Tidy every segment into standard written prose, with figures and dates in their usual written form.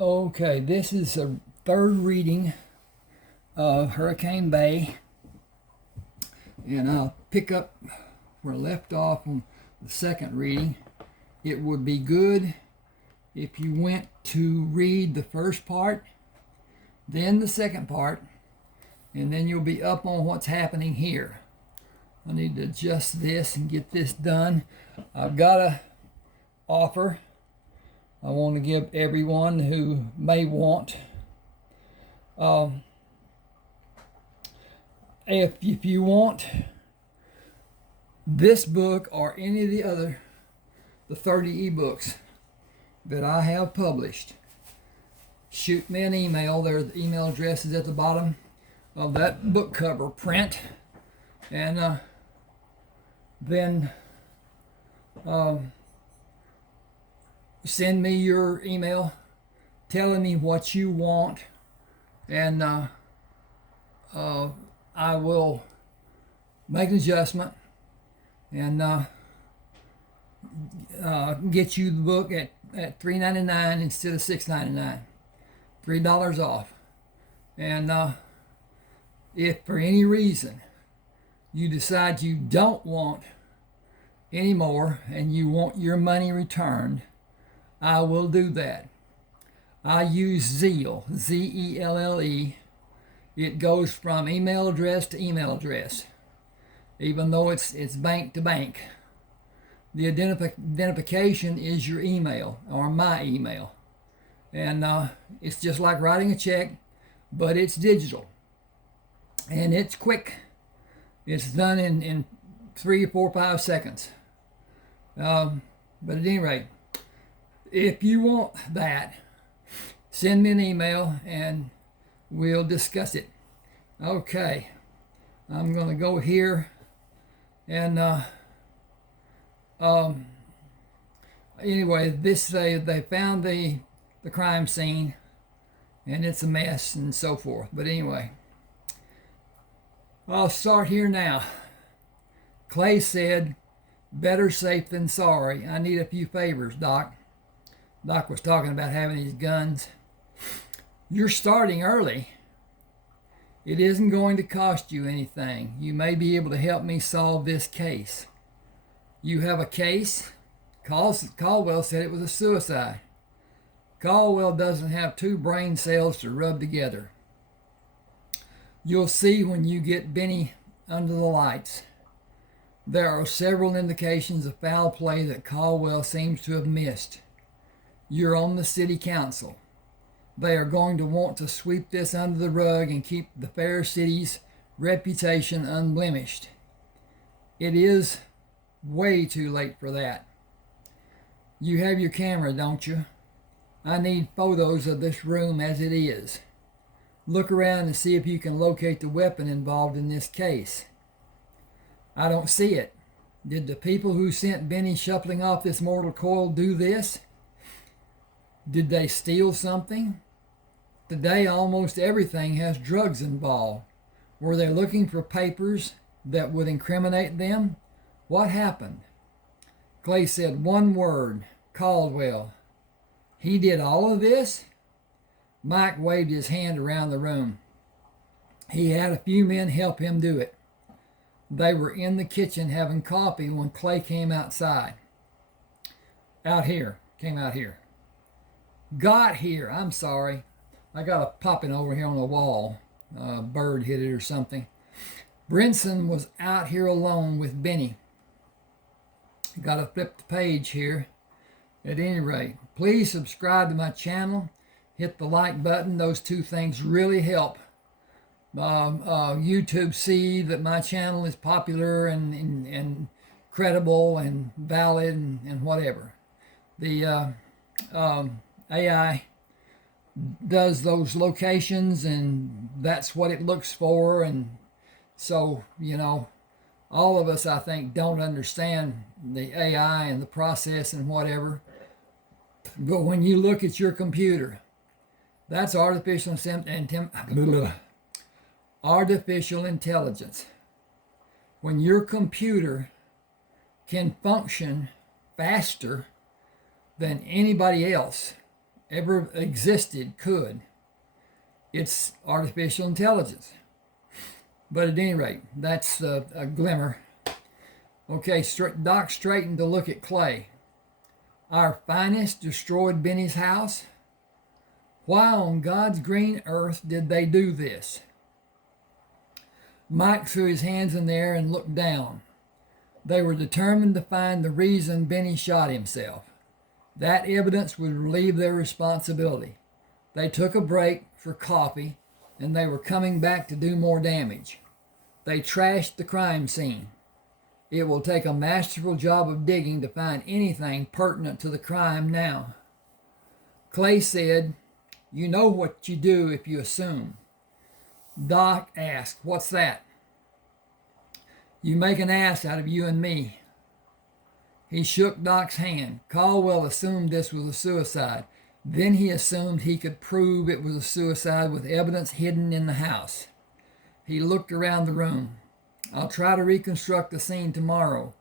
Okay, this is a third reading of Hurricane Bay, and I'll pick up where I left off on the second reading. It would be good if you went to read the first part, then the second part, and then you'll be up on what's happening here. I need to adjust this and get this done. I've got a offer I want to give everyone who may want. If you want this book or any of the 30 ebooks that I have published, shoot me an email. The email address is at the bottom of that book cover print, and then send me your email telling me what you want, and I will make an adjustment and get you the book at $3.99 instead of $6.99, $3 off. And if for any reason you decide you don't want any more and you want your money returned, I will do that. I use Zelle, Zelle. It goes from email address to email address, even though it's bank to bank. The identification is your email or my email, and it's just like writing a check, but it's digital and it's quick. It's done in 3 or 4 or 5 seconds. But at any rate, if you want that, send me an email and we'll discuss it. Okay, I'm going to go here and anyway, they found the crime scene and it's a mess and so forth. But anyway, I'll start here now. Clay said, "Better safe than sorry. I need a few favors, Doc." Doc was talking about having these guns. "You're starting early. It isn't going to cost you anything. You may be able to help me solve this case." "You have a case?" Caldwell said it was a suicide. Caldwell doesn't have 2 brain cells to rub together. You'll see when you get Benny under the lights. There are several indications of foul play that Caldwell seems to have missed. You're on the city council. They are going to want to sweep this under the rug and keep the fair city's reputation unblemished. It is way too late for that. You have your camera, don't you? I need photos of this room as it is. Look around and see if you can locate the weapon involved in this case. I don't see it. Did the people who sent Benny shuffling off this mortal coil do this? Did they steal something? Today almost everything has drugs involved. Were they looking for papers that would incriminate them? What happened? Clay said 1 word, Caldwell. He did all of this? Mike waved his hand around the room. He had a few men help him do it. They were in the kitchen having coffee when Clay came outside. Came out here. Got here, I'm sorry. I got a popping over here on the wall. A bird hit it or something. Brinson was out here alone with Benny. Got to flip the page here. At any rate, please subscribe to my channel. Hit the like button. Those 2 things really help. YouTube see that my channel is popular and credible and valid and whatever. The AI does those locations and that's what it looks for, and so all of us, I think, don't understand the AI and the process and whatever, but when you look at your computer, that's artificial intelligence. When your computer can function faster than anybody else ever existed could. It's artificial intelligence. But at any rate, that's a glimmer. Okay, Doc straightened to look at Clay. Our finest destroyed Benny's house? Why on God's green earth did they do this? Mike threw his hands in the air and looked down. They were determined to find the reason Benny shot himself. That evidence would relieve their responsibility. They took a break for coffee, and they were coming back to do more damage. They trashed the crime scene. It will take a masterful job of digging to find anything pertinent to the crime now. Clay said, "You know what you do if you assume." Doc asked, "What's that?" "You make an ass out of you and me." He shook Doc's hand. Caldwell assumed this was a suicide. Then he assumed he could prove it was a suicide with evidence hidden in the house. He looked around the room. "I'll try to reconstruct the scene tomorrow,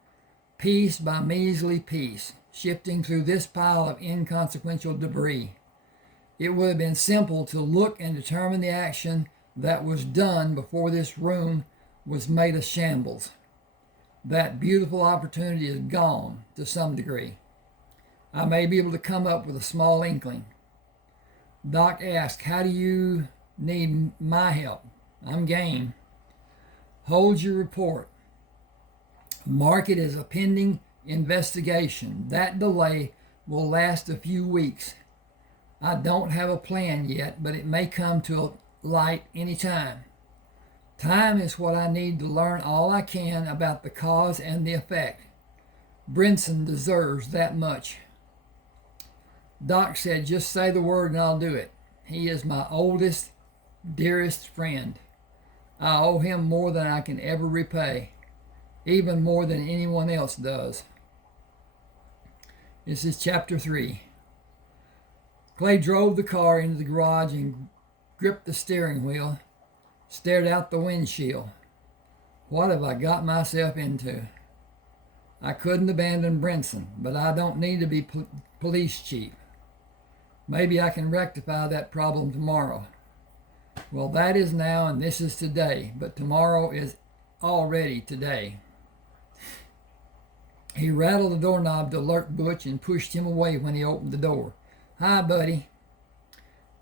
piece by measly piece, shifting through this pile of inconsequential debris. It would have been simple to look and determine the action that was done before this room was made a shambles. That beautiful opportunity is gone to some degree. I may be able to come up with a small inkling." Doc asked, "How do you need my help?" "I'm game." "Hold your report. Mark it as a pending investigation. That delay will last a few weeks. I don't have a plan yet, but it may come to light any time. Time is what I need to learn all I can about the cause and the effect. Brinson deserves that much." Doc said, "Just say the word and I'll do it. He is my oldest, dearest friend. I owe him more than I can ever repay, even more than anyone else does." This is chapter 3. Clay drove the car into the garage and gripped the steering wheel, stared out the windshield. What have I got myself into? I couldn't abandon Brinson, but I don't need to be police chief. Maybe I can rectify that problem tomorrow. Well, that is now and this is today, but tomorrow is already today. He rattled the doorknob to alert Butch and pushed him away when he opened the door. "Hi, buddy."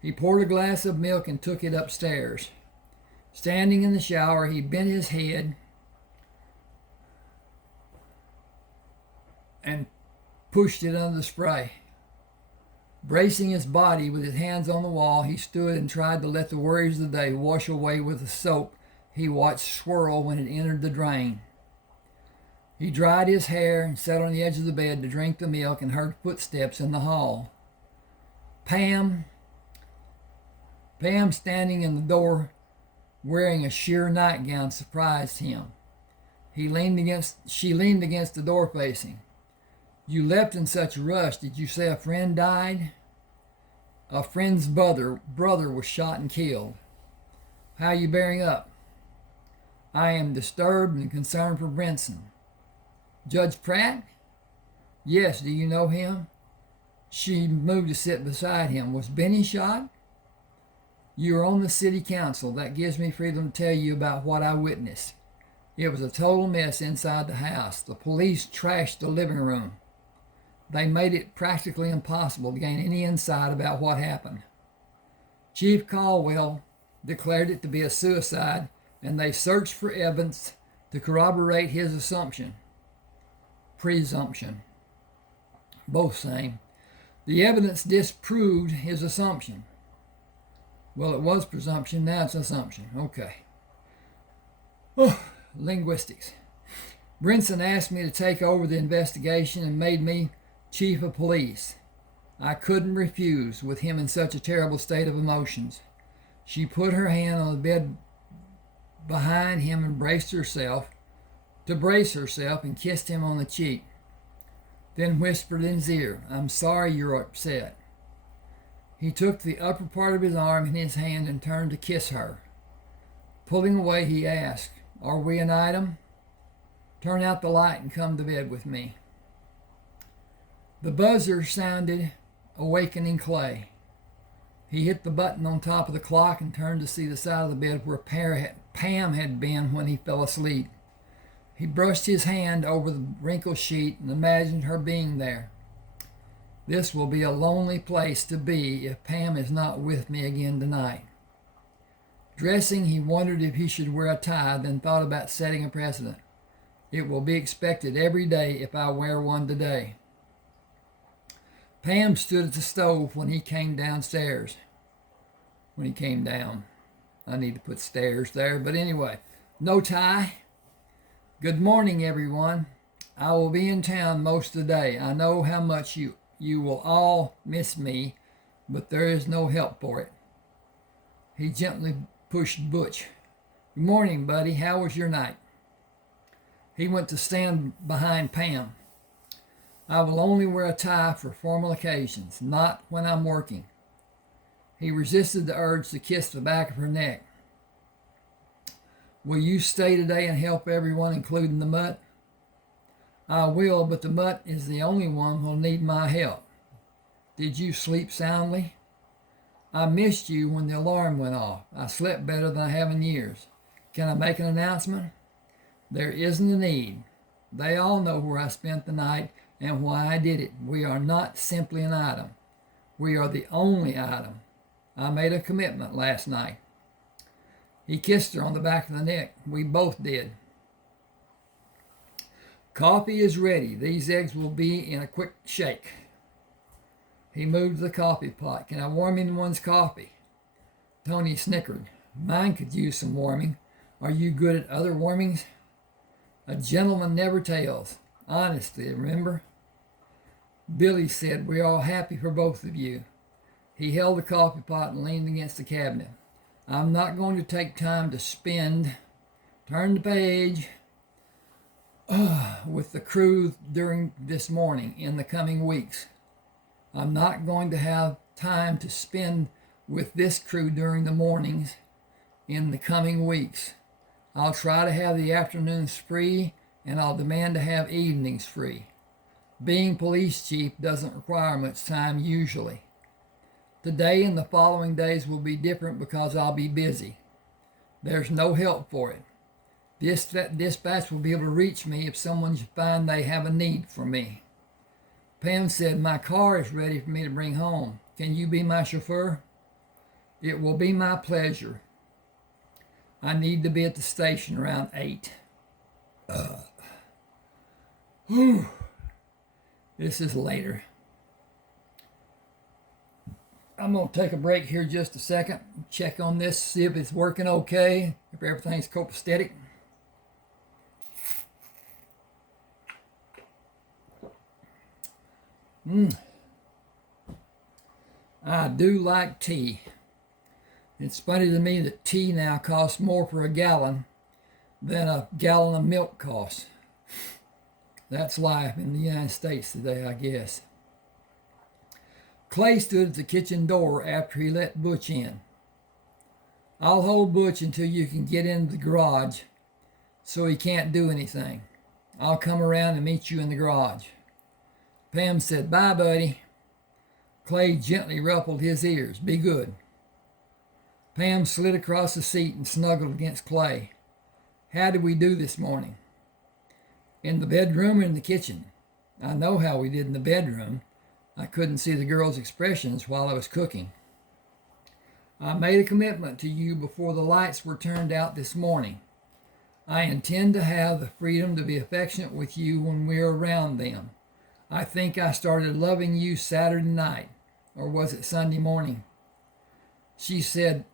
He poured a glass of milk and took it upstairs. Standing in the shower, he bent his head and pushed it under the spray. Bracing his body with his hands on the wall, he stood and tried to let the worries of the day wash away with the soap he watched swirl when it entered the drain. He dried his hair and sat on the edge of the bed to drink the milk and heard footsteps in the hall. Pam standing in the door wearing a sheer nightgown surprised him. She leaned against the door facing. "You left in such a rush. Did you say a friend died?" "A friend's brother was shot and killed." "How are you bearing up?" "I am disturbed and concerned for Brinson." "Judge Pratt?" "Yes, do you know him?" She moved to sit beside him. "Was Benny shot?" "You are on the city council. That gives me freedom to tell you about what I witnessed. It was a total mess inside the house. The police trashed the living room. They made it practically impossible to gain any insight about what happened. Chief Caldwell declared it to be a suicide, and they searched for evidence to corroborate his presumption. Both same. The evidence disproved his assumption." Well, it was presumption, now it's assumption. Okay. Linguistics. "Brinson asked me to take over the investigation and made me chief of police. I couldn't refuse, with him in such a terrible state of emotions." She put her hand on the bed behind him and brace herself and kissed him on the cheek. Then whispered in his ear, "I'm sorry you're upset." He took the upper part of his arm in his hand and turned to kiss her. Pulling away, he asked, "Are we an item? Turn out the light and come to bed with me." The buzzer sounded, awakening Clay. He hit the button on top of the clock and turned to see the side of the bed where Pam had been when he fell asleep. He brushed his hand over the wrinkled sheet and imagined her being there. This will be a lonely place to be if Pam is not with me again tonight. Dressing, he wondered if he should wear a tie, then thought about setting a precedent. It will be expected every day if I wear one today. Pam stood at the stove when he came downstairs. When he came down. I need to put stairs there, but anyway. No tie. Good morning, everyone. I will be in town most of the day. I know how much you will all miss me, but there is no help for it. He gently pushed Butch. Good morning, buddy. How was your night? He went to stand behind Pam. I will only wear a tie for formal occasions, not when I'm working. He resisted the urge to kiss the back of her neck. Will you stay today and help everyone, including the mutt? I will, but the mutt is the only one who'll need my help. Did you sleep soundly? I missed you when the alarm went off. I slept better than I have in years. Can I make an announcement? There isn't a need. They all know where I spent the night and why I did it. We are not simply an item. We are the only item. I made a commitment last night. He kissed her on the back of the neck. We both did. Coffee is ready. These eggs will be in a quick shake. He moved to the coffee pot. Can I warm anyone's coffee? Tony snickered. Mine could use some warming. Are you good at other warmings? A gentleman never tells. Honestly, remember? Billy said, we're all happy for both of you. He held the coffee pot and leaned against the cabinet. I'm not going to take time to spend, turn the page, with the crew during this morning in the coming weeks. I'm not going to have time to spend with this crew during the mornings in the coming weeks. I'll try to have the afternoons free, and I'll demand to have evenings free. Being police chief doesn't require much time usually. Today and the following days will be different because I'll be busy. There's no help for it. This dispatch will be able to reach me if someone should find they have a need for me. Pam said, my car is ready for me to bring home. Can you be my chauffeur? It will be my pleasure. I need to be at the station around 8. This is later. I'm going to take a break here just a second. Check on this, see if it's working okay, if everything's copacetic. I do like tea. It's funny to me that tea now costs more for a gallon than a gallon of milk costs. That's life in the United States today, I guess. Clay stood at the kitchen door after he let Butch in. I'll hold Butch until you can get into the garage so he can't do anything. I'll come around and meet you in the garage. Pam said, bye, buddy. Clay gently ruffled his ears. Be good. Pam slid across the seat and snuggled against Clay. How did we do this morning? In the bedroom or in the kitchen? I know how we did in the bedroom. I couldn't see the girls' expressions while I was cooking. I made a commitment to you before the lights were turned out this morning. I intend to have the freedom to be affectionate with you when we're around them. I think I started loving you Saturday night, or was it Sunday morning? She said,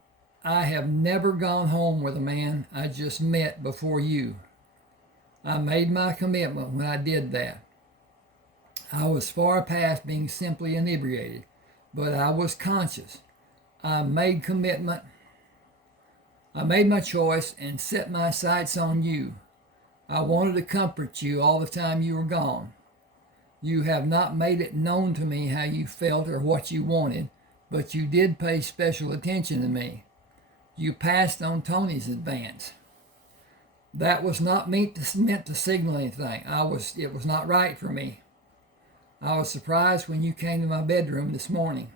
I have never gone home with a man I just met before you. I made my commitment when I did that. I was far past being simply inebriated, but I was conscious. I made my choice and set my sights on you. I wanted to comfort you all the time you were gone. You have not made it known to me how you felt or what you wanted, but you did pay special attention to me. You passed on Tony's advance. That was not meant to signal anything. It was not right for me. I was surprised when you came to my bedroom this morning.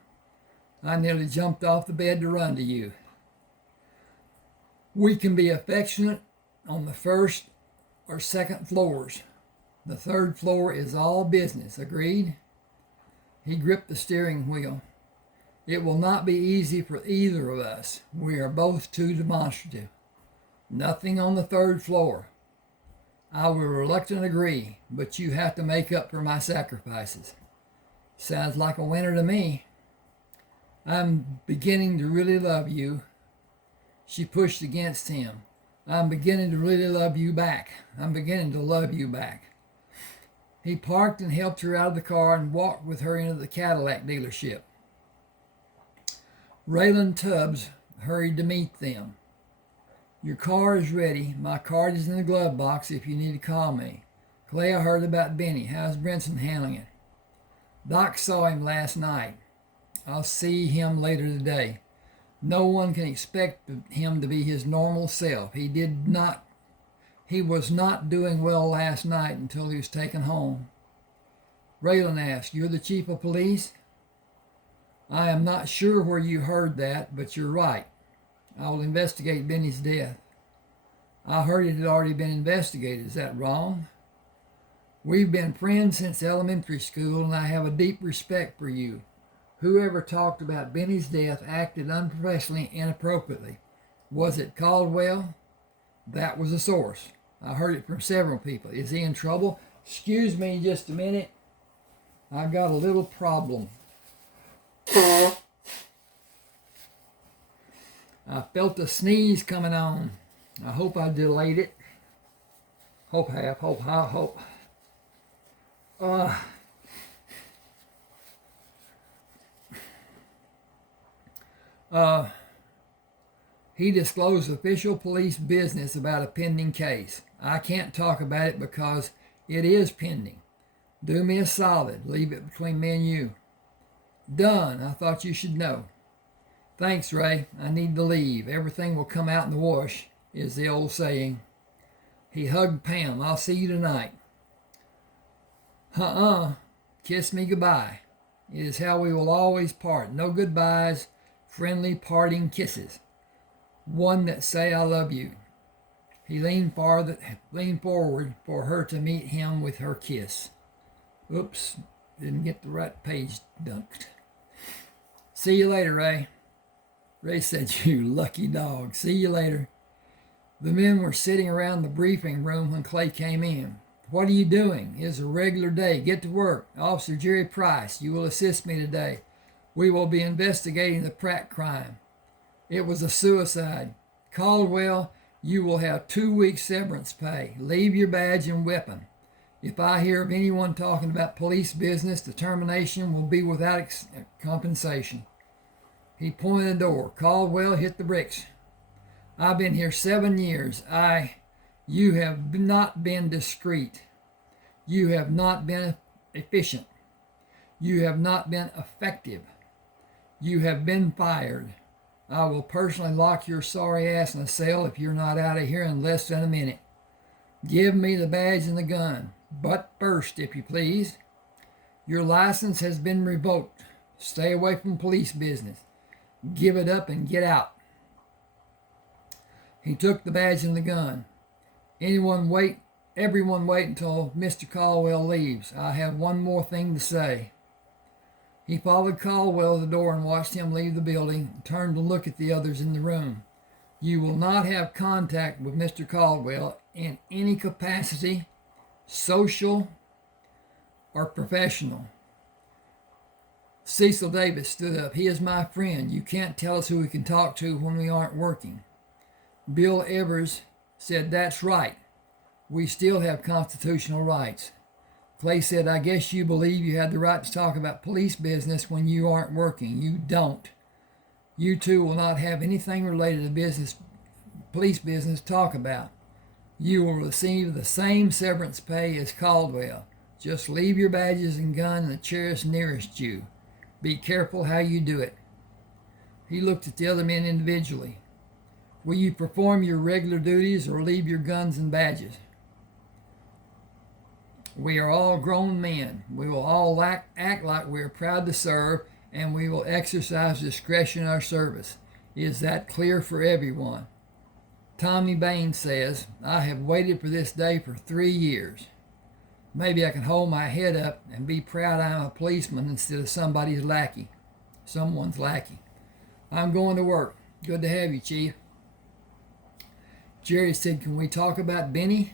I nearly jumped off the bed to run to you. We can be affectionate on the first or second floors. The third floor is all business. Agreed? He gripped the steering wheel. It will not be easy for either of us. We are both too demonstrative. Nothing on the third floor. I will reluctantly agree, but you have to make up for my sacrifices. Sounds like a winner to me. I'm beginning to really love you. She pushed against him. I'm beginning to really love you back. I'm beginning to love you back. He parked and helped her out of the car and walked with her into the Cadillac dealership. Raylan Tubbs hurried to meet them. Your car is ready. My card is in the glove box if you need to call me. Clay, I heard about Benny. How's Brinson handling it? Doc saw him last night. I'll see him later today. No one can expect him to be his normal self. He was not doing well last night until he was taken home. Raylan asked, You're the chief of police? I am not sure where you heard that, but you're right. I will investigate Benny's death. I heard it had already been investigated. Is that wrong? We've been friends since elementary school, and I have a deep respect for you. Whoever talked about Benny's death acted unprofessionally, inappropriately. Was it Caldwell? That was the source. I heard it from several people. Is he in trouble? Excuse me just a minute. I've got a little problem. I felt a sneeze coming on. I hope I delayed it. Hope. He disclosed official police business about a pending case. I can't talk about it because it is pending. Do me a solid. Leave it between me and you. Done. I thought you should know. Thanks, Ray. I need to leave. Everything will come out in the wash, is the old saying. He hugged Pam. I'll see you tonight. Kiss me goodbye. It is how we will always part. No goodbyes, friendly parting kisses. One that say I love you. He leaned forward for her to meet him with her kiss. Oops, didn't get the right page dunked. See you later, Ray. Ray said, You lucky dog. See you later. The men were sitting around the briefing room when Clay came in. What are you doing? It's a regular day. Get to work. Officer Jerry Price, you will assist me today. We will be investigating the Pratt crime. It was a suicide. Caldwell, you will have 2 weeks severance pay. Leave your badge and weapon. If I hear of anyone talking about police business, the termination will be without compensation. He pointed the door. Caldwell, hit the bricks. I've been here 7 years. You have not been discreet. You have not been efficient. You have not been effective. You have been fired. I will personally lock your sorry ass in a cell if you're not out of here in less than a minute. Give me the badge and the gun. But first, if you please. Your license has been revoked. Stay away from police business. Give it up and get out. He took the badge and the gun. Everyone wait until Mr. Caldwell leaves. I have one more thing to say. He followed Caldwell to the door and watched him leave the building and turned to look at the others in the room. You will not have contact with Mr. Caldwell in any capacity, social or professional. Cecil Davis stood up. He is my friend. You can't tell us who we can talk to when we aren't working. Bill Evers said, That's right. We still have constitutional rights. Clay said, I guess you believe you have the right to talk about police business when you aren't working. You don't. You two will not have anything related to police business to talk about. You will receive the same severance pay as Caldwell. Just leave your badges and gun in the chairs nearest you. Be careful how you do it. He looked at the other men individually. Will you perform your regular duties or leave your guns and badges? We are all grown men. We will all act like we are proud to serve and we will exercise discretion in our service. Is that clear for everyone? Tommy Bain says, I have waited for this day for 3 years. Maybe I can hold my head up and be proud I'm a policeman instead of someone's lackey. I'm going to work. Good to have you, Chief. Jerry said, can we talk about Benny?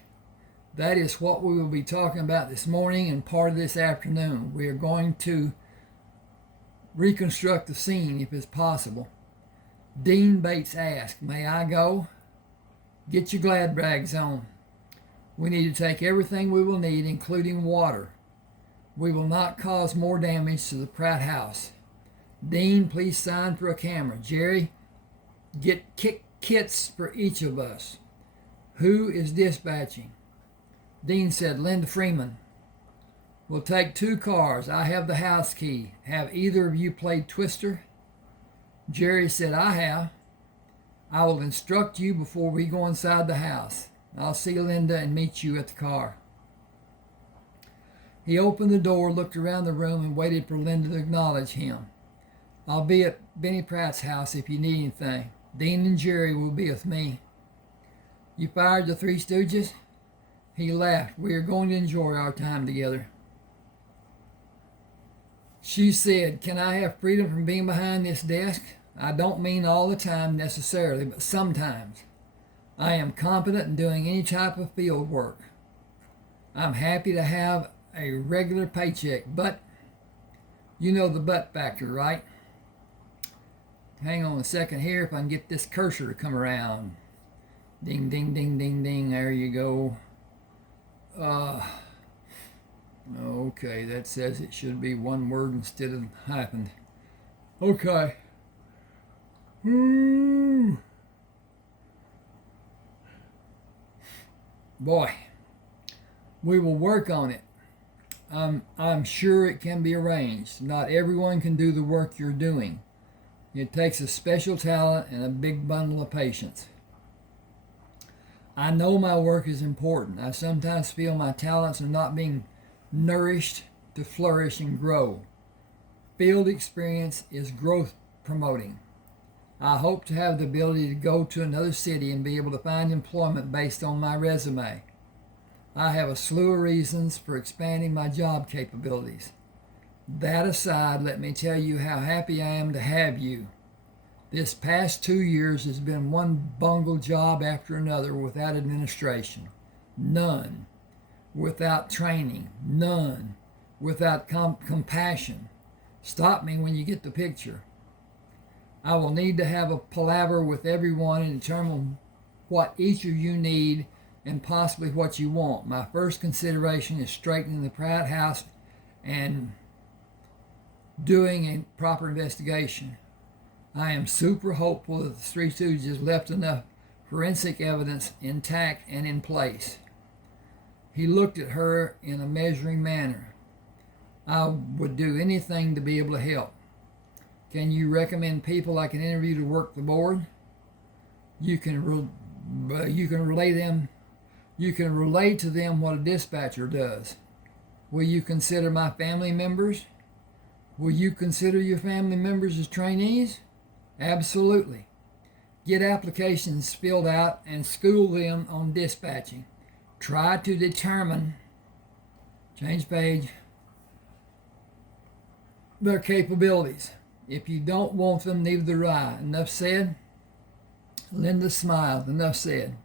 That is what we will be talking about this morning and part of this afternoon. We are going to reconstruct the scene if it's possible. Dean Bates asked, may I go? Get your glad rags on. We need to take everything we will need, including water. We will not cause more damage to the Pratt house. Dean, please sign for a camera. Jerry, get kits for each of us. Who is dispatching? Dean said, Linda Freeman. We'll take 2 cars. I have the house key. Have either of you played Twister? Jerry said, I have. I will instruct you before we go inside the house. I'll see Linda and meet you at the car. He opened the door, looked around the room, and waited for Linda to acknowledge him. I'll be at Benny Pratt's house if you need anything. Dean and Jerry will be with me. You fired the 3 Stooges? He laughed. We are going to enjoy our time together. She said, can I have freedom from being behind this desk? I don't mean all the time necessarily, but sometimes. I am competent in doing any type of field work. I'm happy to have a regular paycheck, but you know the but factor, right? Hang on a second here if I can get this cursor to come around. Ding, ding, ding, ding, ding. There you go. Okay, that says it should be one word instead of hyphen. Okay. Boy, we will work on it. I'm sure it can be arranged. Not everyone can do the work you're doing. It takes a special talent and a big bundle of patience. I know my work is important. I sometimes feel my talents are not being nourished to flourish and grow. Field experience is growth promoting. I hope to have the ability to go to another city and be able to find employment based on my resume. I have a slew of reasons for expanding my job capabilities. That aside, let me tell you how happy I am to have you. This past 2 years has been one bungled job after another without administration. None. Without training. None. Without compassion. Stop me when you get the picture. I will need to have a palaver with everyone and determine what each of you need and possibly what you want. My first consideration is straightening the Pratt house and doing a proper investigation. I am super hopeful that the 3 Stooges left enough forensic evidence intact and in place. He looked at her in a measuring manner. I would do anything to be able to help. Can you recommend people I can interview to work the board? You can relay to them what a dispatcher does. Will you consider my family members? Will you consider your family members as trainees? Absolutely. Get applications filled out and school them on dispatching. Try to determine, change page, their capabilities. If you don't want them, neither do I. Enough said? Linda smiled. Enough said.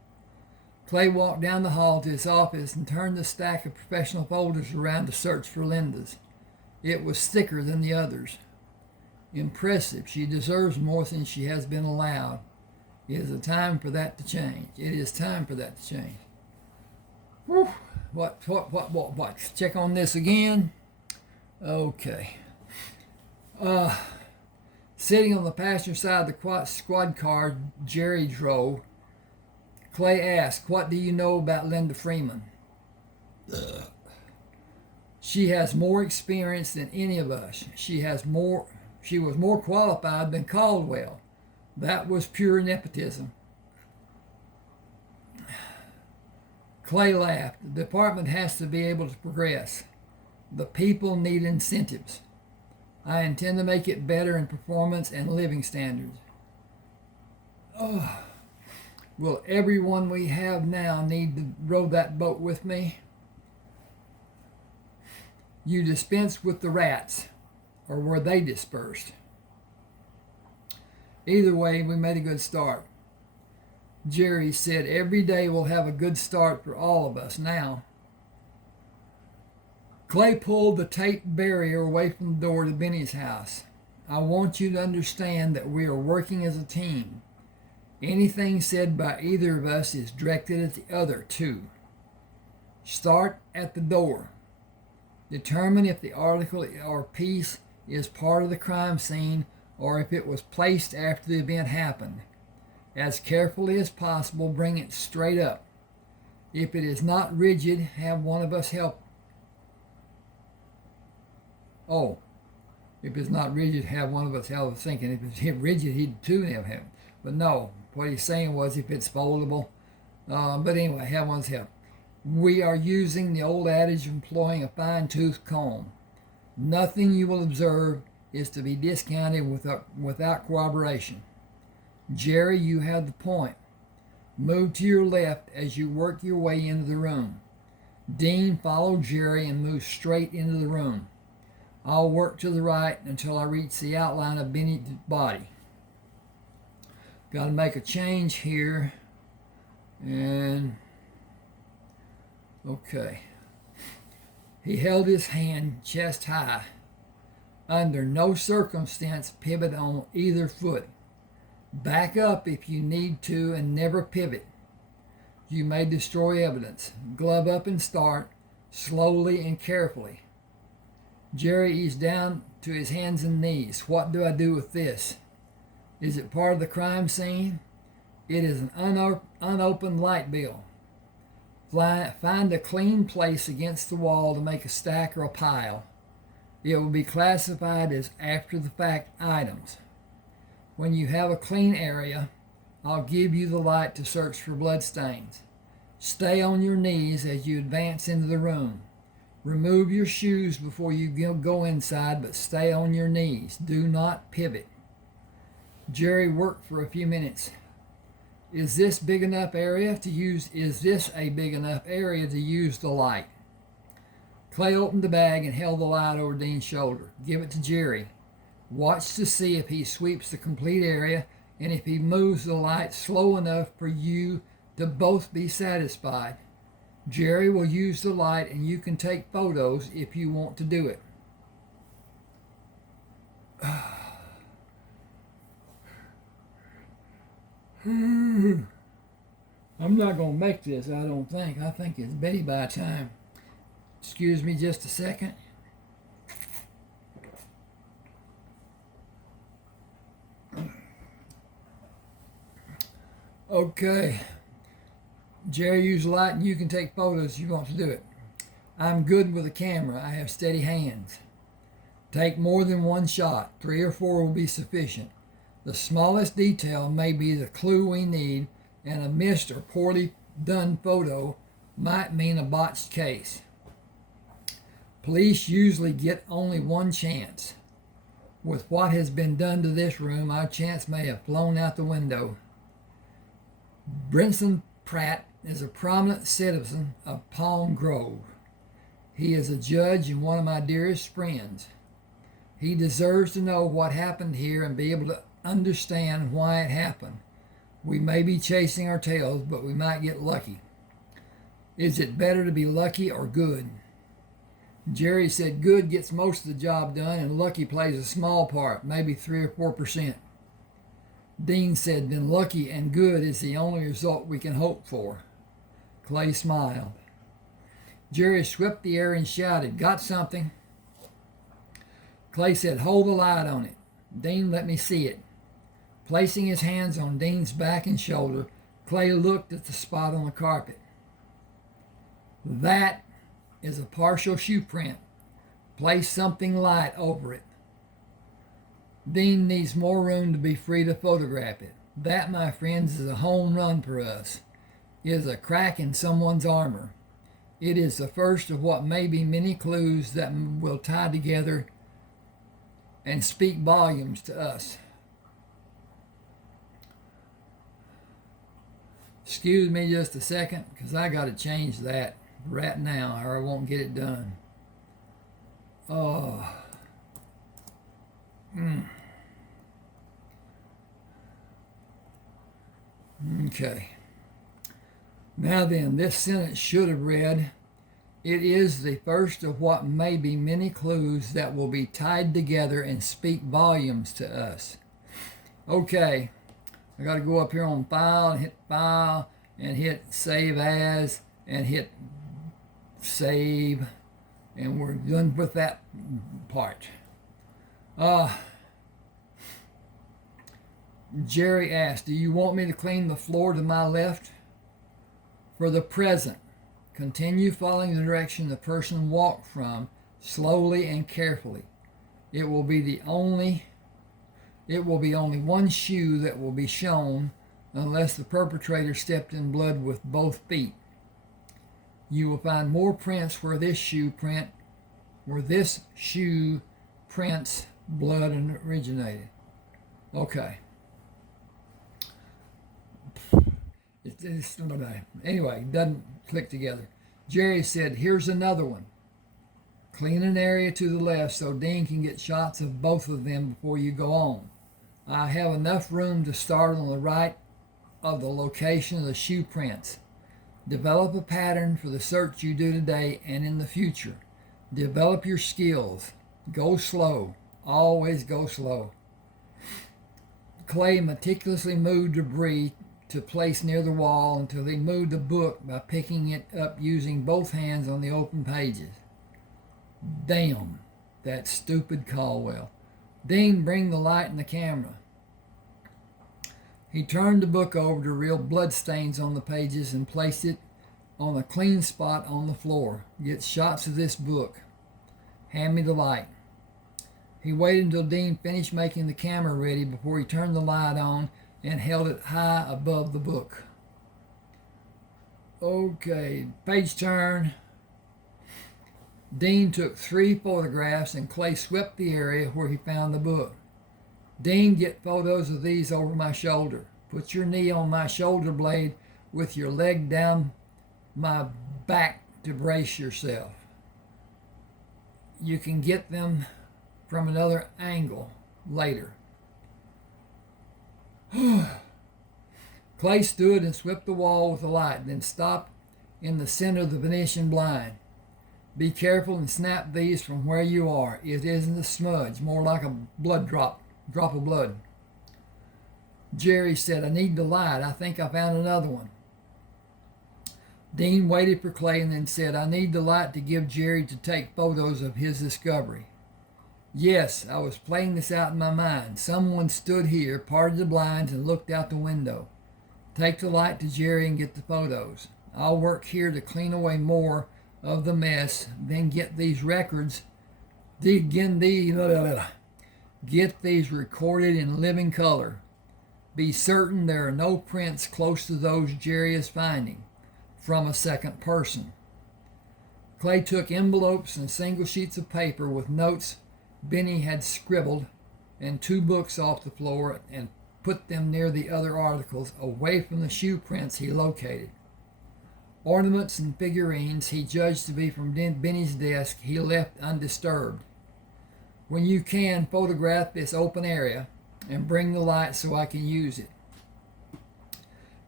Clay walked down the hall to his office and turned the stack of professional folders around to search for Linda's. It was thicker than the others. Impressive. She deserves more than she has been allowed. It is time for that to change. It is time for that to change. Whew. What? Check on this again. Okay. Sitting on the passenger side of the squad car Jerry drove, Clay asked, what do you know about Linda Freeman? She has more experience than any of us. She was more qualified than Caldwell. That was pure nepotism. Clay laughed. The department has to be able to progress. The people need incentives. I intend to make it better in performance and living standards. Oh, will everyone we have now need to row that boat with me? You dispensed with the rats, or were they dispersed? Either way, we made a good start. Jerry said every day will have a good start for all of us now. Clay pulled the tape barrier away from the door to Benny's house. I want you to understand that we are working as a team. Anything said by either of us is directed at the other, too. Start at the door. Determine if the article or piece is part of the crime scene or if it was placed after the event happened. As carefully as possible, bring it straight up. If it is not rigid, have one of us help. If it's not rigid, have one of us help. I was thinking if it's rigid, he'd too have him. But no, what he's saying was if it's foldable. But anyway, have one's help. We are using the old adage of employing a fine-tooth comb. Nothing you will observe is to be discounted without corroboration. Jerry, you have the point. Move to your left as you work your way into the room. Dean, follow Jerry and move straight into the room. I'll work to the right until I reach the outline of Benny's body. Got to make a change here. And okay. He held his hand chest high. Under no circumstance pivot on either foot. Back up if you need to and never pivot. You may destroy evidence. Glove up and start, slowly and carefully. Jerry eased down to his hands and knees. What do I do with this? Is it part of the crime scene? It is an unopened light bill. Find a clean place against the wall to make a stack or a pile. It will be classified as after-the-fact items. When you have a clean area, I'll give you the light to search for bloodstains. Stay on your knees as you advance into the room. Remove your shoes before you go inside, but stay on your knees. Do not pivot. Jerry worked for a few minutes. Is this a big enough area to use the light? Clay opened the bag and held the light over Dean's shoulder. Give it to Jerry. Watch to see if he sweeps the complete area and if he moves the light slow enough for you to both be satisfied. Jerry will use the light and you can take photos if you want to do it. I'm not going to make this, I don't think. I think it's Betty by time. Excuse me just a second. Okay. Jerry, use the light and you can take photos if you want to do it. I'm good with a camera. I have steady hands. Take more than one shot. 3 or 4 will be sufficient. The smallest detail may be the clue we need, and a missed or poorly done photo might mean a botched case. Police usually get only one chance. With what has been done to this room, our chance may have flown out the window. Benny Pratt is a prominent citizen of Palm Grove. He is a judge and one of my dearest friends. He deserves to know what happened here and be able to understand why it happened. We may be chasing our tails, but we might get lucky. Is it better to be lucky or good? Jerry said good gets most of the job done and lucky plays a small part, maybe 3 or 4%. Dean said then lucky and good is the only result we can hope for. Clay smiled. Jerry swept the air and shouted, "Got something?" Clay said, "Hold the light on it. Dean, let me see it." Placing his hands on Dean's back and shoulder, Clay looked at the spot on the carpet. That is a partial shoe print. Place something light over it. Dean needs more room to be free to photograph it. That, my friends, is a home run for us. It is a crack in someone's armor. It is the first of what may be many clues that will tie together and speak volumes to us. Excuse me just a second, because I got to change that right now or I won't get it done. Oh. Okay. Now then, this sentence should have read, "It is the first of what may be many clues that will be tied together and speak volumes to us." Okay, I got to go up here on File and hit Save As and hit Save, and we're done with that part. Jerry asked, "Do you want me to clean the floor to my left?" For the present, continue following the direction the person walked from, slowly and carefully. It will be only one shoe that will be shown unless the perpetrator stepped in blood with both feet. You will find more prints where this shoe prints blood originated. Okay. Anyway, it doesn't click together. Jerry said, "Here's another one. Clean an area to the left so Dean can get shots of both of them before you go on. I have enough room to start on the right of the location of the shoe prints. Develop a pattern for the search you do today and in the future. Develop your skills. Go slow. Always go slow." Clay meticulously moved debris to place near the wall until he moved the book by picking it up using both hands on the open pages. Damn, that stupid Caldwell. "Dean, bring the light and the camera." He turned the book over to reveal bloodstains on the pages and placed it on a clean spot on the floor. "Get shots of this book. Hand me the light." He waited until Dean finished making the camera ready before he turned the light on and held it high above the book. Okay, page turn. Dean took 3 photographs and Clay swept the area where he found the book. "Dean, get photos of these over my shoulder. Put your knee on my shoulder blade with your leg down my back to brace yourself. You can get them from another angle later." Clay stood and swept the wall with the light, then stopped in the center of the Venetian blind. "Be careful and snap these from where you are. It isn't a smudge, more like a drop of blood." Jerry said, "I need the light. I think I found another one." Dean waited for Clay and then said, "I need the light to give Jerry to take photos of his discovery." "Yes, I was playing this out in my mind. Someone stood here, parted the blinds, and looked out the window. Take the light to Jerry and get the photos. I'll work here to clean away more of the mess, then get these records, get these recorded in living color. Be certain there are no prints close to those Jerry is finding from a second person." Clay took envelopes and single sheets of paper with notes Benny had scribbled and 2 books off the floor and put them near the other articles, away from the shoe prints he located. Ornaments and figurines he judged to be from Benny's desk he left undisturbed. "When you can, photograph this open area and bring the light so I can use it."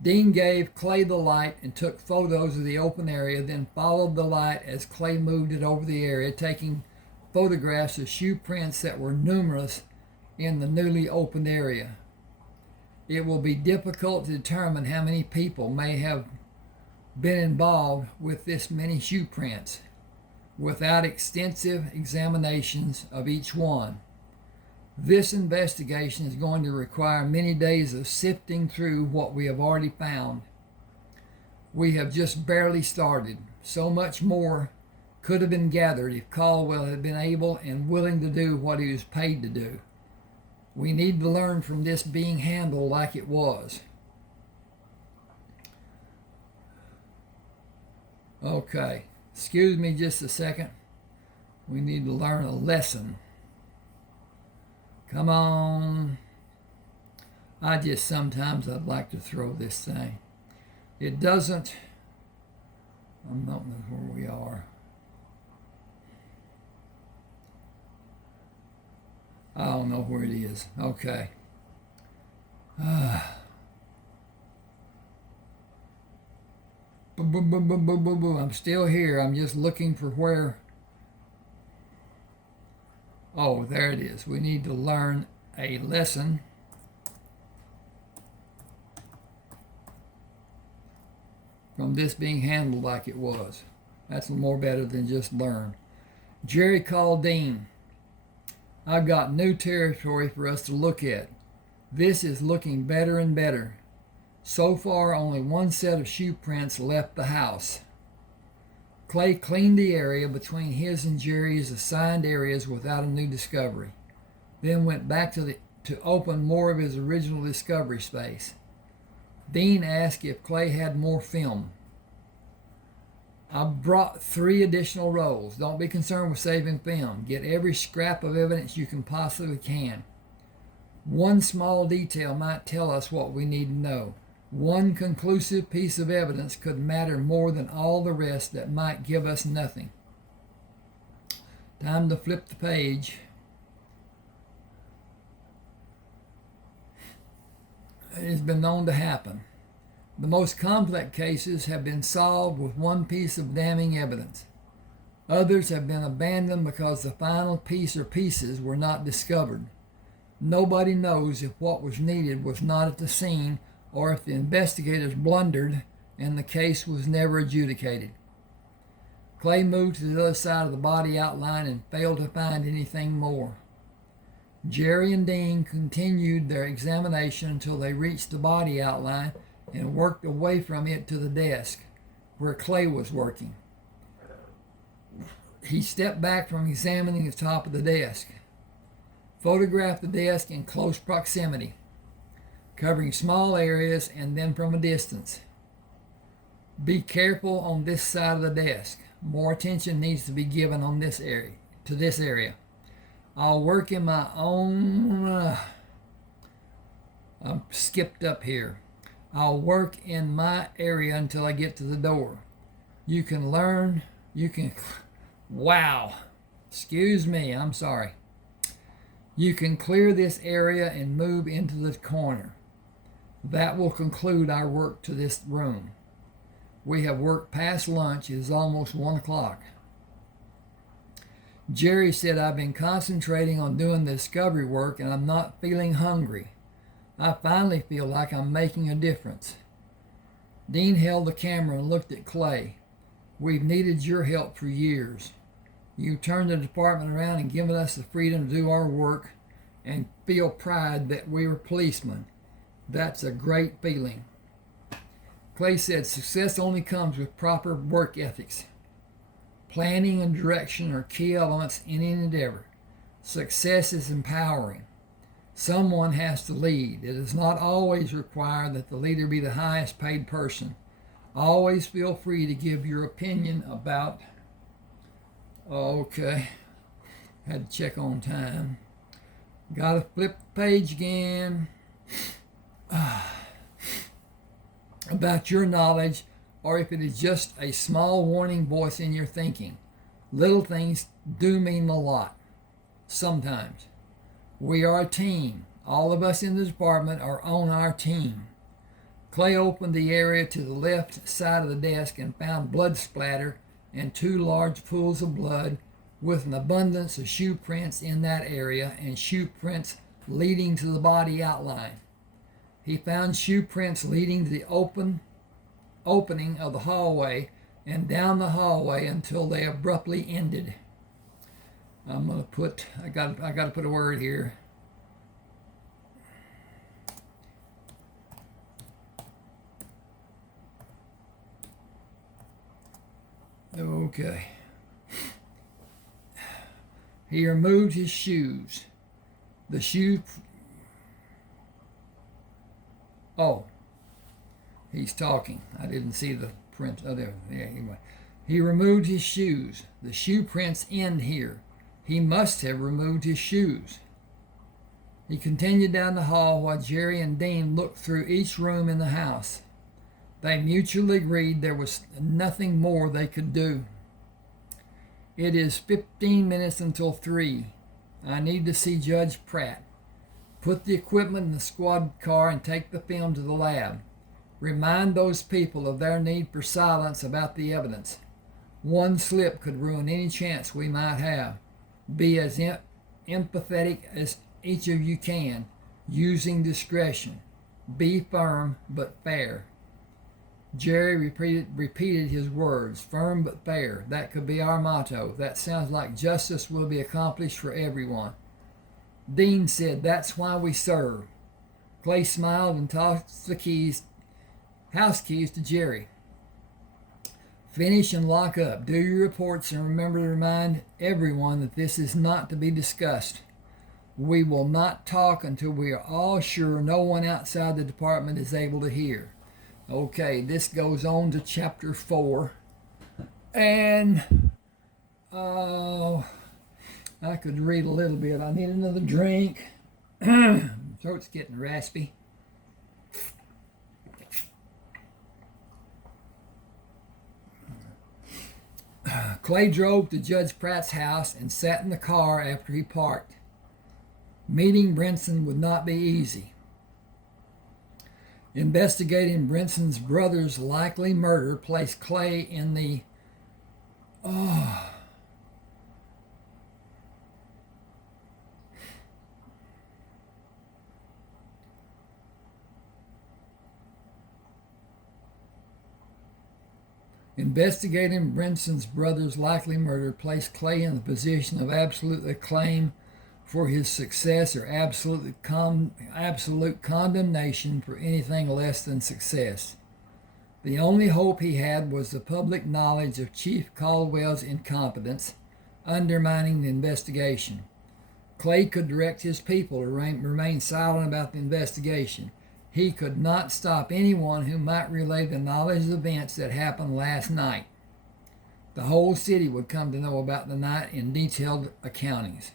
Dean gave Clay the light and took photos of the open area, then followed the light as Clay moved it over the area, taking photographs of shoe prints that were numerous in the newly opened area. It will be difficult to determine how many people may have been involved with this many shoe prints without extensive examinations of each one. This investigation is going to require many days of sifting through what we have already found. We have just barely started. So much more could have been gathered if Caldwell had been able and willing to do what he was paid to do. We need to learn from this being handled like it was. Okay, excuse me just a second. We need to learn a lesson. Come on. Sometimes I'd like to throw this thing. It doesn't, I'm not know where we are. I don't know where it is. Okay. I'm still here. I'm just looking for where. Oh, there it is. We need to learn a lesson. From this being handled like it was. That's more better than just learn. Jerry called Dean. I've got new territory for us to look at. This is looking better and better. So far, only one set of shoe prints left the house. Clay cleaned the area between his and Jerry's assigned areas without a new discovery, then went back to open more of his original discovery space. Dean asked if Clay had more film. I brought 3 additional rolls. Don't be concerned with saving film. Get every scrap of evidence you can possibly can. One small detail might tell us what we need to know. One conclusive piece of evidence could matter more than all the rest that might give us nothing. Time to flip the page. It has been known to happen. The most complex cases have been solved with one piece of damning evidence. Others have been abandoned because the final piece or pieces were not discovered. Nobody knows if what was needed was not at the scene or if the investigators blundered and the case was never adjudicated. Clay moved to the other side of the body outline and failed to find anything more. Jerry and Dean continued their examination until they reached the body outline and worked away from it to the desk where Clay was working. He stepped back from examining the top of the desk, photographed the desk in close proximity, covering small areas and then from a distance. Be careful on this side of the desk. More attention needs to be given on this area, to this area. I'll work in my own. I skipped up here. I'll work in my area until I get to the door. You can learn. Wow. Excuse me. I'm sorry. You can clear this area and move into the corner. That will conclude our work to this room. We have worked past lunch. It is almost 1 o'clock. Jerry said, I've been concentrating on doing the discovery work and I'm not feeling hungry. I finally feel like I'm making a difference. Dean held the camera and looked at Clay. We've needed your help for years. You turned the department around and given us the freedom to do our work and feel pride that we were policemen. That's a great feeling. Clay said success only comes with proper work ethics. Planning and direction are key elements in any endeavor. Success is empowering. Someone has to lead. It does not always require that the leader be the highest paid person. Always feel free to give your opinion about... Okay. Had to check on time. Gotta flip the page again. About your knowledge, or if it is just a small warning voice in your thinking. Little things do mean a lot. Sometimes. We are a team. All of us in the department are on our team. Clay opened the area to the left side of the desk and found blood splatter and 2 large pools of blood with an abundance of shoe prints in that area and shoe prints leading to the body outline. He found shoe prints leading to the opening of the hallway and down the hallway until they abruptly ended. I got to put a word here. Okay. He removed his shoes. The shoe... Oh. He's talking. I didn't see the print. Oh, there. Yeah, anyway. He removed his shoes. The shoe prints end here. He must have removed his shoes. He continued down the hall while Jerry and Dean looked through each room in the house. They mutually agreed there was nothing more they could do. It is 15 minutes until 3. I need to see Judge Pratt. Put the equipment in the squad car and take the film to the lab. Remind those people of their need for silence about the evidence. One slip could ruin any chance we might have. Be as empathetic as each of you can, using discretion. Be firm but fair. Jerry repeated his words, firm but fair. That could be our motto. That sounds like justice will be accomplished for everyone. Dean said, that's why we serve. Clay smiled and tossed the house keys to Jerry. Finish and lock up. Do your reports and remember to remind everyone that this is not to be discussed. We will not talk until we are all sure no one outside the department is able to hear. Okay, this goes on to chapter 4. And I could read a little bit. I need another drink. Throat's getting raspy. Clay drove to Judge Pratt's house and sat in the car after he parked. Meeting Brinson would not be easy. Investigating Brinson's brother's likely murder placed Clay in the Investigating Brinson's brother's likely murder placed Clay in the position of absolute acclaim for his success or absolute condemnation for anything less than success. The only hope he had was the public knowledge of Chief Caldwell's incompetence, undermining the investigation. Clay could direct his people to remain silent about the investigation. He could not stop anyone who might relay the knowledge of events that happened last night. The whole city would come to know about the night in detailed accountings.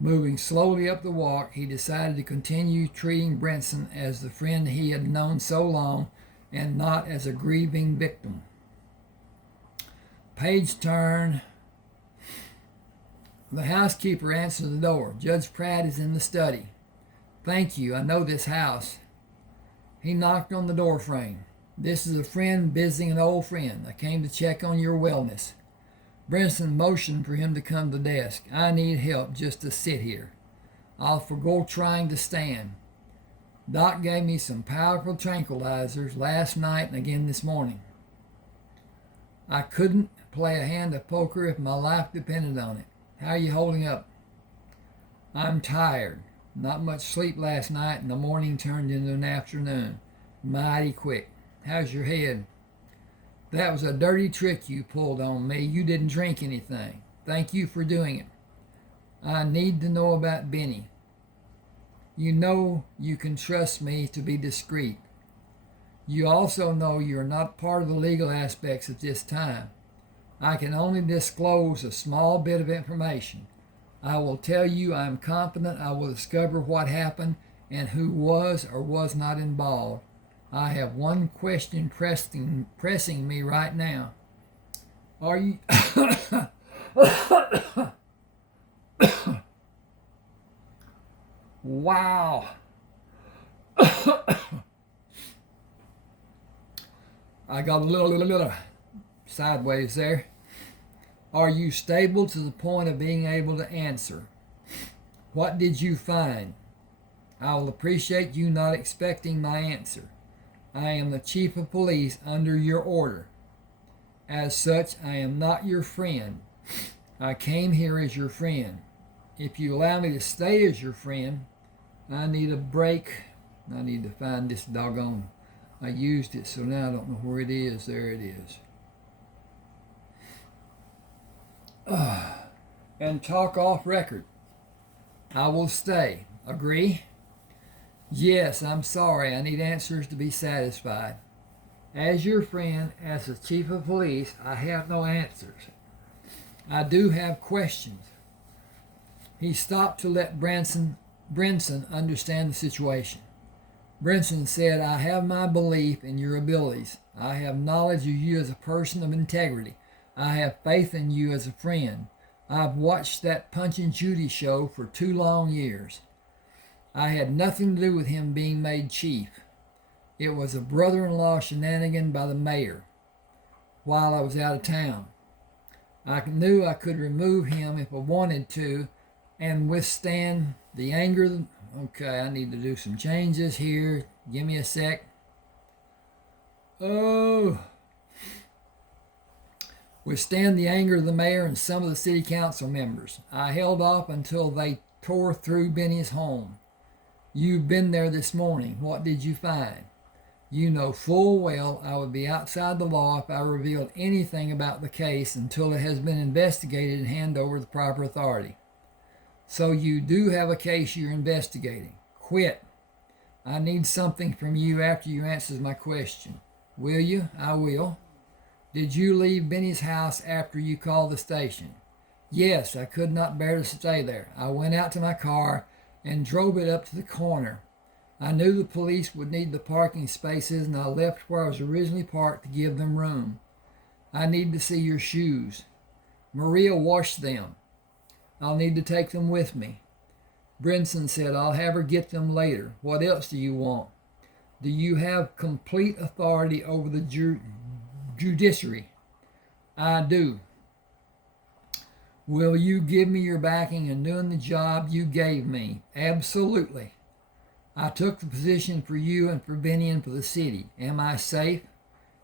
Moving slowly up the walk, he decided to continue treating Brinson as the friend he had known so long and not as a grieving victim. Page turn. The housekeeper answered the door. Judge Pratt is in the study. Thank you, I know this house. He knocked on the door frame. This is a friend visiting an old friend. I came to check on your wellness. Brinson motioned for him to come to the desk. I need help just to sit here. I'll forgo trying to stand. Doc gave me some powerful tranquilizers last night and again this morning. I couldn't play a hand of poker if my life depended on it. How are you holding up? I'm tired. Not much sleep last night and the morning turned into an afternoon. Mighty quick. How's your head? That was a dirty trick you pulled on me. You didn't drink anything. Thank you for doing it. I need to know about Benny. You know you can trust me to be discreet. You also know you're not part of the legal aspects at this time. I can only disclose a small bit of information. I will tell you I am confident I will discover what happened and who was or was not involved. I have one question pressing me right now. Are you... Wow. I got a little sideways there. Are you stable to the point of being able to answer? What did you find? I will appreciate you not expecting my answer. I am the chief of police under your order. As such, I am not your friend. I came here as your friend. If you allow me to stay as your friend, I need a break. I need to find this doggone. I used it, so now I don't know where it is. There it is. And talk off record. I will stay. Agree? Yes, I'm sorry. I need answers to be satisfied. As your friend, as the chief of police, I have no answers. I do have questions. He stopped to let Brinson Brinson understand the situation. Brinson said, I have my belief in your abilities. I have knowledge of you as a person of integrity. I have faith in you as a friend. I've watched that Punch and Judy show for 2 long years. I had nothing to do with him being made chief. It was a brother-in-law shenanigan by the mayor while I was out of town. I knew I could remove him if I wanted to and withstand the anger. Okay, I need to do some changes here. Give me a sec. Withstand the anger of the mayor and some of the city council members. I held off until they tore through Benny's home. You've been there this morning. What did you find? You know full well I would be outside the law if I revealed anything about the case until it has been investigated and handed over to the proper authority. So you do have a case you're investigating. Quit. I need something from you after you answer my question. Will you? I will. Did you leave Benny's house after you called the station? Yes, I could not bear to stay there. I went out to my car and drove it up to the corner. I knew the police would need the parking spaces, and I left where I was originally parked to give them room. I need to see your shoes. Maria washed them. I'll need to take them with me. Brinson said, I'll have her get them later. What else do you want? Do you have complete authority over the judiciary? I do. Will you give me your backing in doing the job you gave me? Absolutely. I took the position for you and for Benny and for the city. Am I safe?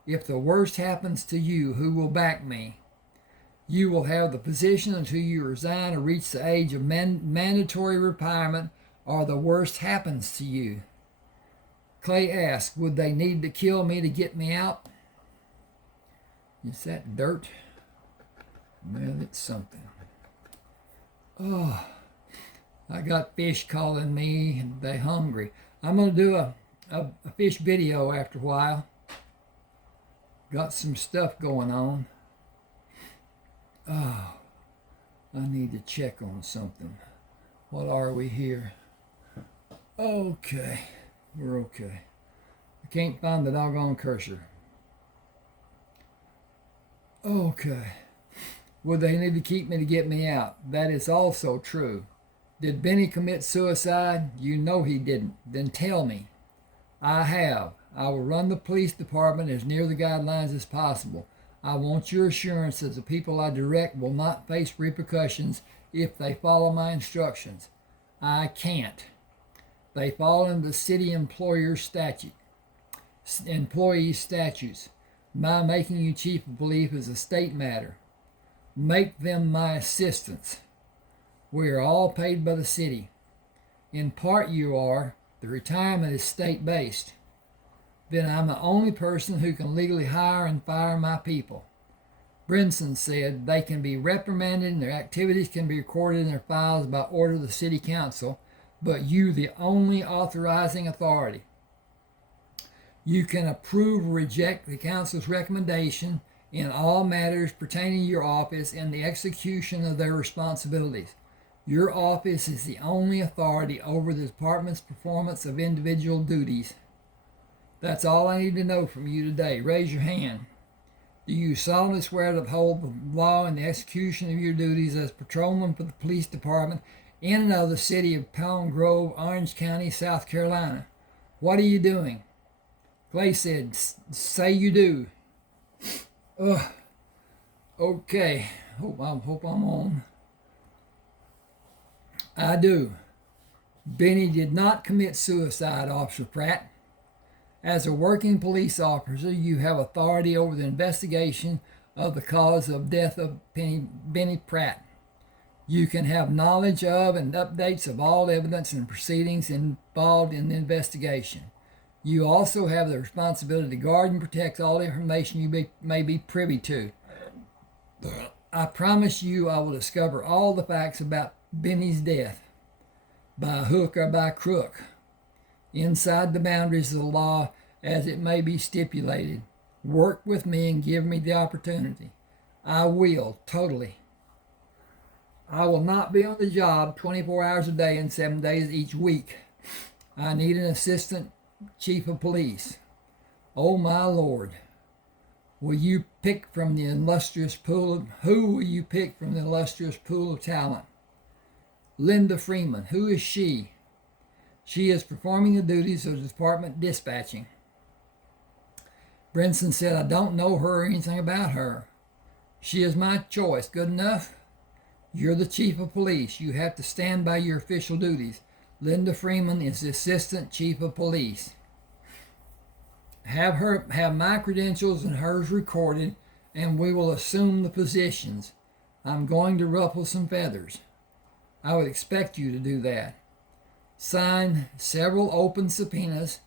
If the worst happens to you, who will back me? You will have the position until you resign or reach the age of mandatory retirement, or the worst happens to you. Clay asked, would they need to kill me to get me out? Is that dirt? Well, it's something. Oh, I got fish calling me and they hungry. I'm going to do a fish video after a while. Got some stuff going on. Oh, I need to check on something. What are we here? Okay, we're okay. I can't find the doggone cursor. Okay. Would they need to keep me to get me out? That is also true. Did Benny commit suicide? You know he didn't. Then tell me. I have. I will run the police department as near the guidelines as possible. I want your assurance that the people I direct will not face repercussions if they follow my instructions. I can't. They fall into the city employee statutes. My making you chief of police is a state matter. Make them my assistants. We are all paid by the city. In part you are. The retirement is state-based. Then I'm the only person who can legally hire and fire my people. Brinson said they can be reprimanded and their activities can be recorded in their files by order of the city council, but you the only authorizing authority. You can approve or reject the council's recommendation in all matters pertaining to your office and the execution of their responsibilities. Your office is the only authority over the department's performance of individual duties. That's all I need to know from you today. Raise your hand. Do you solemnly swear to uphold the law and the execution of your duties as patrolman for the police department in and of the city of Palm Grove, Orange County, South Carolina? What are you doing? Clay said, say you do. Okay. Hope I'm on. I do. Benny did not commit suicide, Officer Pratt. As a working police officer, you have authority over the investigation of the cause of death of Benny Pratt. You can have knowledge of and updates of all evidence and proceedings involved in the investigation. You also have the responsibility to guard and protect all information you may be privy to. I promise you I will discover all the facts about Benny's death, by hook or by crook, inside the boundaries of the law as it may be stipulated. Work with me and give me the opportunity. I will, totally. I will not be on the job 24 hours a day and 7 days each week. I need an assistant chief of police. Oh my Lord. Will you pick from the illustrious pool of, who will you pick from the illustrious pool of talent? Linda Freeman. Who is she? She is performing the duties of the department dispatching. Brinson said, I don't know her or anything about her. She is my choice. Good enough? You're the chief of police. You have to stand by your official duties. Linda Freeman is the assistant chief of police. Have my credentials and hers recorded, and we will assume the positions. I'm going to ruffle some feathers. I would expect you to do that. Sign several open subpoenas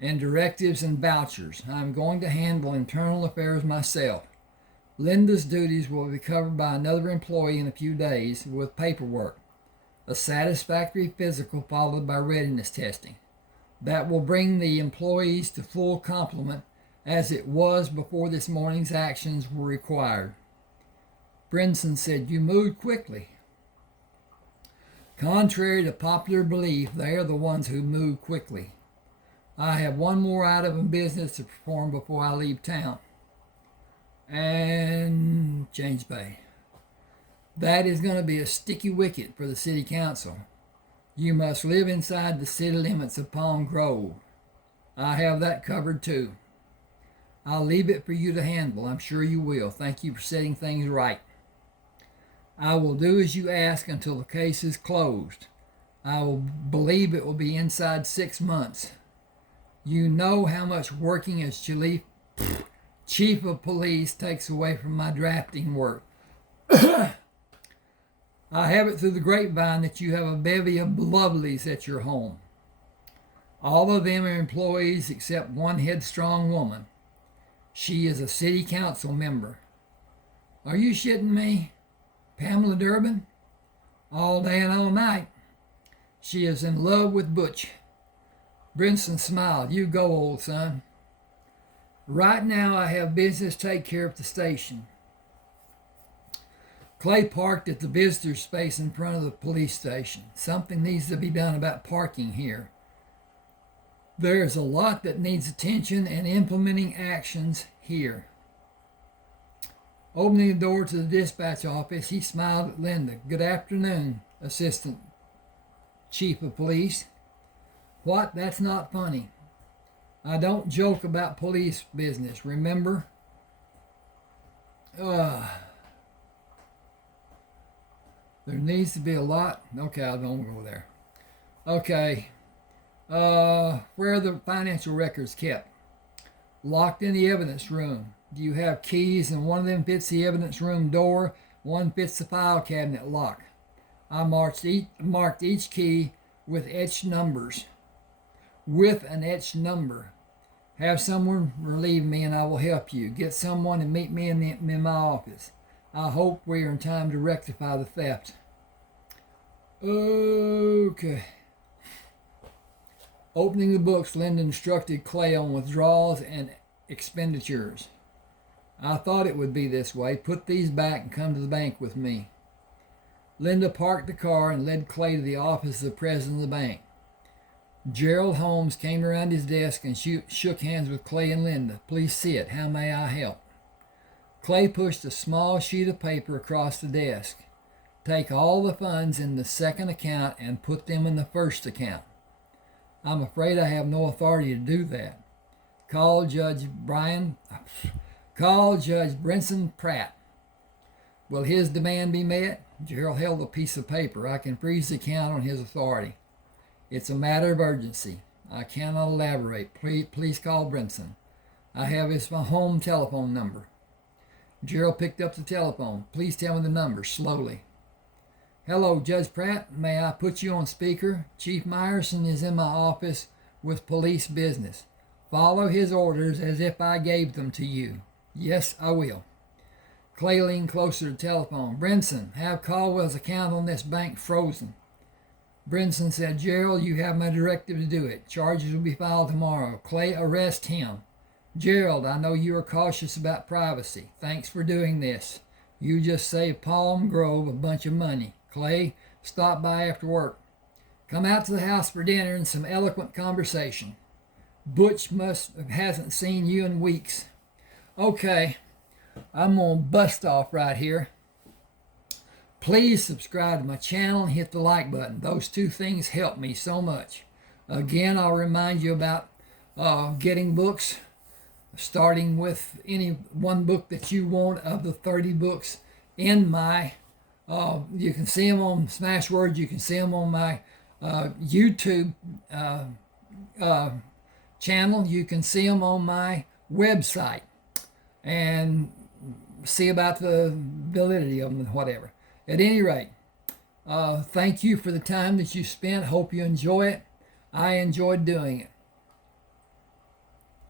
and directives and vouchers. I'm going to handle internal affairs myself. Linda's duties will be covered by another employee in a few days with paperwork. A satisfactory physical followed by readiness testing. That will bring the employees to full complement as it was before this morning's actions were required. Brinson said, you moved quickly. Contrary to popular belief, they are the ones who move quickly. I have one more item of business to perform before I leave town. And James Bay. That is going to be a sticky wicket for the city council. You must live inside the city limits of Palm Grove. I have that covered too. I'll leave it for you to handle. I'm sure you will. Thank you for setting things right. I will do as you ask until the case is closed. I will believe it will be inside 6 months. You know how much working as chief of police takes away from my drafting work. I have it through the grapevine that you have a bevy of lovelies at your home. All of them are employees except one headstrong woman. She is a city council member. Are you shitting me? Pamela Durbin? All day and all night. She is in love with Butch. Brinson smiled. You go, old son. Right now I have business to take care of at the station. Clay parked at the visitor space in front of the police station. Something needs to be done about parking here. There is a lot that needs attention and implementing actions here. Opening the door to the dispatch office, he smiled at Linda. Good afternoon, Assistant Chief of Police. What? That's not funny. I don't joke about police business, remember? There needs to be a lot. Okay, I don't go there. Okay. Where are the financial records kept? Locked in the evidence room. Do you have keys and one of them fits the evidence room door, one fits the file cabinet lock? I marked each key with etched numbers. With an etched number. Have someone relieve me and I will help you. Get someone and meet me in my office. I hope we are in time to rectify the theft. Okay. Opening the books, Linda instructed Clay on withdrawals and expenditures. I thought it would be this way. Put these back and come to the bank with me. Linda parked the car and led Clay to the office of the president of the bank. Gerald Holmes came around his desk and shook hands with Clay and Linda. Please sit. How may I help? Clay pushed a small sheet of paper across the desk. Take all the funds in the second account and put them in the first account. I'm afraid I have no authority to do that. Call Judge Benson Pratt. Will his demand be met? Gerald held a piece of paper. I can freeze the account on his authority. It's a matter of urgency. I cannot elaborate. Please call Brinson. I have his home telephone number. Gerald picked up the telephone. Please tell me the number, slowly. Hello, Judge Pratt. May I put you on speaker? Chief Myerson is in my office with police business. Follow his orders as if I gave them to you. Yes, I will. Clay leaned closer to the telephone. Brinson, have Caldwell's account on this bank frozen. Brinson said, Gerald, you have my directive to do it. Charges will be filed tomorrow. Clay, arrest him. Gerald, I know you are cautious about privacy. Thanks for doing this. You just saved Palm Grove a bunch of money. Clay stopped by after work. Come out to the house for dinner and some eloquent conversation. Butch hasn't seen you in weeks. Okay, I'm going to bust off right here. Please subscribe to my channel and hit the like button. Those two things help me so much. Again, I'll remind you about getting books, starting with any one book that you want of the 30 books in my, you can see them on Smashwords, you can see them on my YouTube channel, you can see them on my website, and see about the validity of them and whatever. At any rate, thank you for the time that you spent. Hope you enjoy it. I enjoyed doing it.